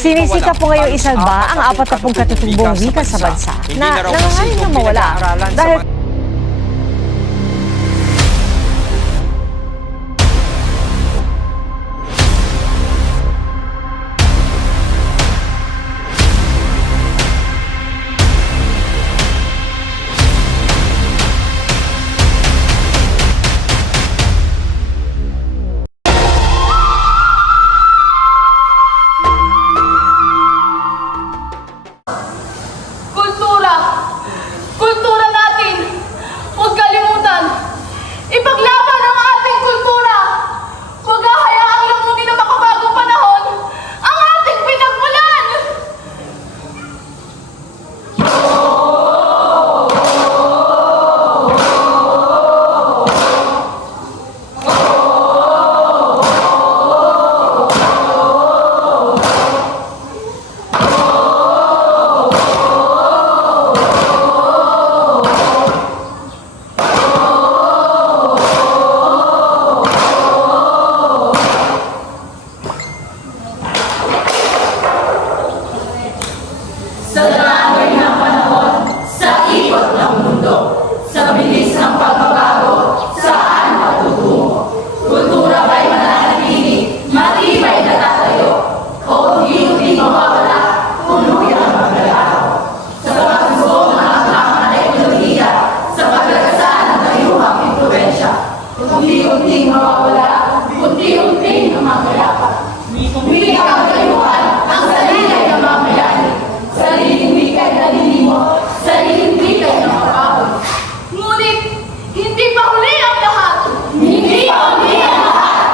Sinisika po ngayong isalba ang 40 katutubong wika sa bansa na nangangaling na mawala dahil Kultura natin! Huwag kalimutan! Ipaglaban ang ating kultura! Huwag hahayaang lamunin ng makabagong panahon ang ating pinagmulan! Sa daloy ng panahon, sa ikot ng mundo, sa bilis ng pagbabago, saan matutungo? Kultura ba'y mananatili, matibay na tatayo, o hindi mawawala, tuluyang maglalaho? Sa pagsuso ng ang teknolohiya, sa paglagasaan ng tayuhang impluwensya, unti-unting mawawala, unti-unting mamamayapa. Hindi ang tayuhan, ang salilay ng mamayani. Sariling wika'y nalilimot, sariling wika'y nakapagod. Ngunit, hindi pa huli ang lahat! Hindi pa huli ang lahat!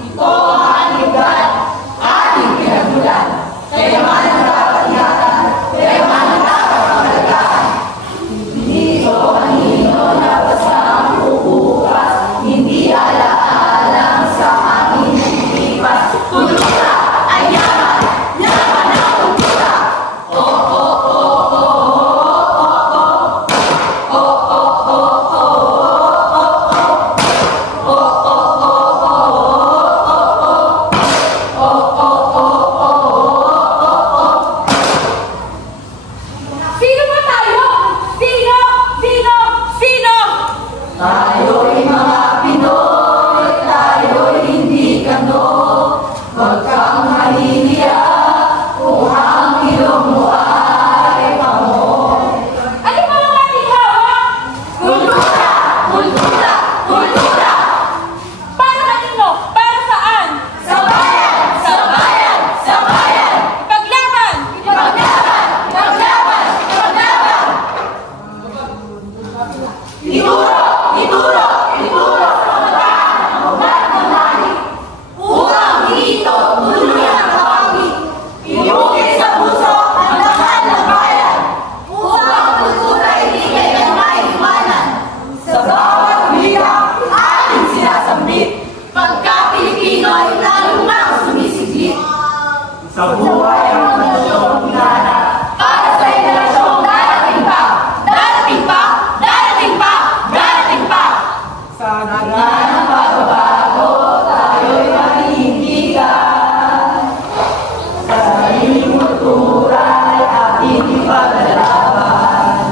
Ito ang ating lugar, ating pinagmulan. Kayaman ang dapat ingatan, kayaman ang dapat pangalagaan. Hindi ito ang hino na basta ang bubukas, hindi ala-alang sa aming pilipas. Kultura ay yaman, yaman ang kultura. Sino ba tayo? Sino? Sino? Sino? Tayo'y mga Pinoy, tayo'y hindi kano. Huwag kang mahihiya, kung ang ilong mo ay pamoy. Ano ba ang ating hawak? Kultura! Kultura! Kultura! Para kanino? Para saan? Sa bayan! Sa bayan! Sa bayan! Paglaban! Paglaban! Paglaban! Paglaban! Ituro! Ituro! Ituro! Ang ugat ng nari! Urang dito! Tuluyang kapawi! Inukit sa puso ang lahat ng bayan! Upang kultura hindi kailan maiiwanan! Sa bawat wika, ating sinasambit! Pagka-Pilipino ay lalong nang sumisigit! Sa buhay ang nasyong pinana, para sa henerasyong darating pa! Darating pa! Darating pa! Darating pa! Sa gitna ng pagbabago, tayo'y mahihindigan. Sa sariling kultura ay ating ipaglalaban.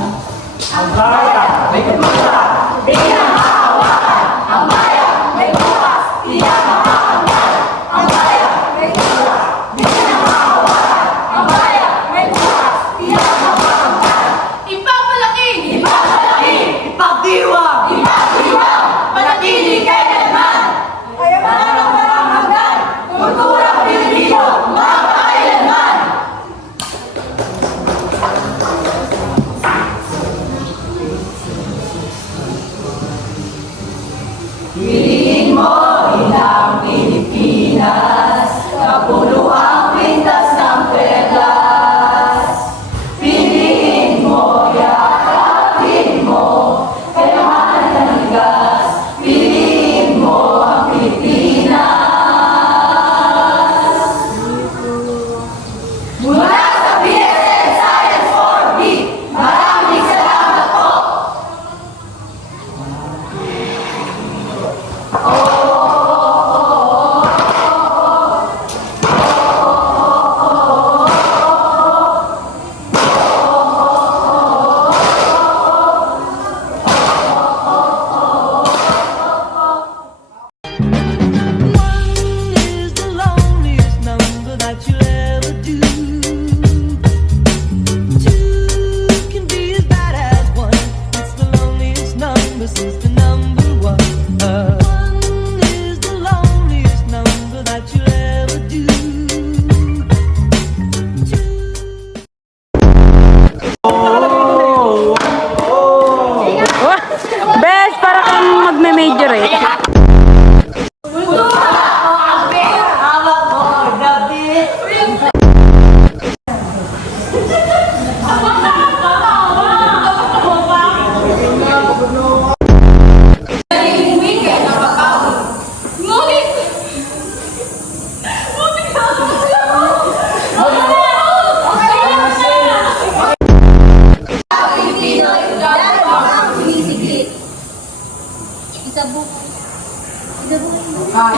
Ang bayan may kultura, di na mahawakan. Ang bayan may bukas, di na makakanggal. Ang bayan may kultura, di na mahawakan. Isabuk. Isabuk. Ah.